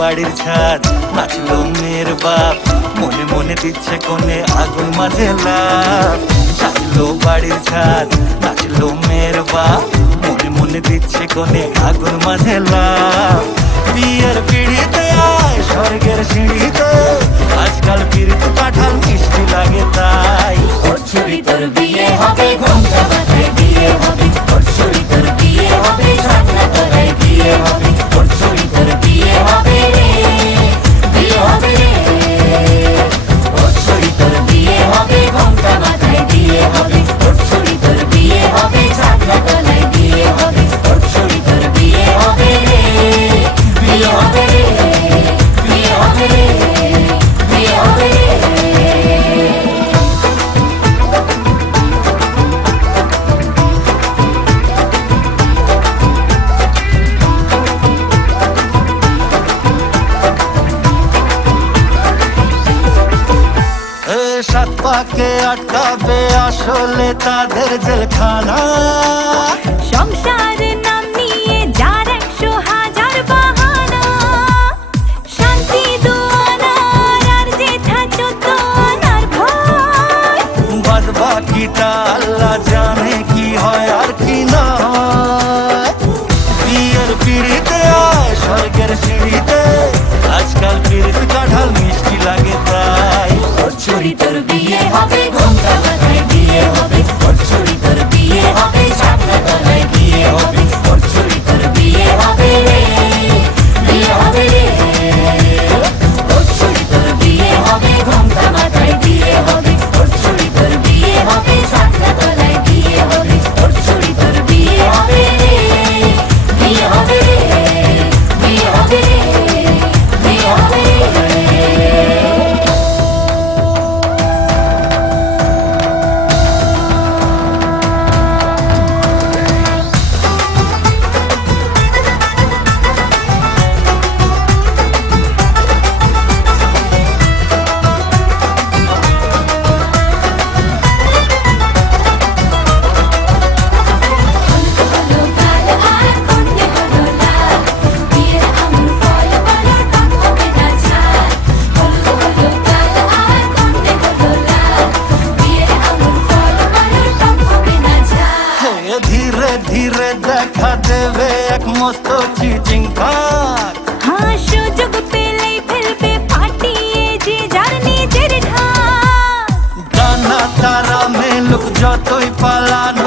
বাড়ির ছাদ, নাচলো মেয়ের বাপ, মনে মনে দিচ্ছে কোণে আগুন মাঝে লাভ। সাজলো বাড়ির ছাদ, নাচলো মেয়ের বাপ, মনে মনে দিচ্ছে কোণে আগুন মাঝে লাভ। বিয়ের পিড়িতে আয় স্বর্গের সিঁড়িতে, আজকাল পিড়িত কাঁঠাল মিষ্টি লাগে তাই। ওর ছুরি তোর বিয়ে হবে, ঘোমটা মাথায় বিয়ে হবে। ওর ছুরি তোর বিয়ে হবে, ছাতনা তলায় বিয়ে হবে। ওর ছুরি তোর বিয়ে হবে রে, বিয়ে হবে রে। ওর ছুরি তোর বিয়ে হবে, ঘোমটা মাথায় বিয়ে হবে। ওর ছুরি তোর বিয়ে হবে, ছাতনা তলায় বিয়ে হবে। ওর ছুরি তোর বিয়ে হবে রে, বিয়ে হবে রে, বিয়ে হবে রে, বিয়ে হবে রে। সাত পাকে আটকাবে আসলে তাদের জেলখানা। সংসার নাম নিয়ে যার 100,000 বাহানা, শান্তি দুয়ানার আর যেথা 14 আনার ভয়। বাদ বাকিটা আল্লাহ জানে কি হয় আর কি না হয়। বিয়ের পিড়িতে আয় স্বর্গের সিঁড়িতে, আজকাল পিড়িত কাঁঠাল মিষ্টি লাগে তাই। ওর ছুরি তোর বিয়ে হবে, ঘোমটা মাথায় বিয়ে হবে। ওর ছুরি তোর বিয়ে হবে, ছাতনা তলায় বিয়ে হবে। ওর ছুরি তোর বিয়ে হবে রে, বিয়ে হবে রে। ওর ছুরি তোর বিয়ে হবে, ঘোমটা মাথায় বিয়ে হবে। ওর ছুরি তোর বিয়ে হবে, ছাতনা তলায় বিয়ে হবে। ওর ছুরি তোর বিয়ে হবে রে, বিয়ে হবে রে, বিয়ে হবে রে, বিয়ে হবে রে। ধীরে ধীরে দেখা দেবে এক মস্ত চিচিং ফাঁক। হ্যাঁ, সুযোগ পেলেই ফেলবে ফাটিয়ে যে যার নিজের ঢাক। ডানা তারা মেলুক যতই পালানো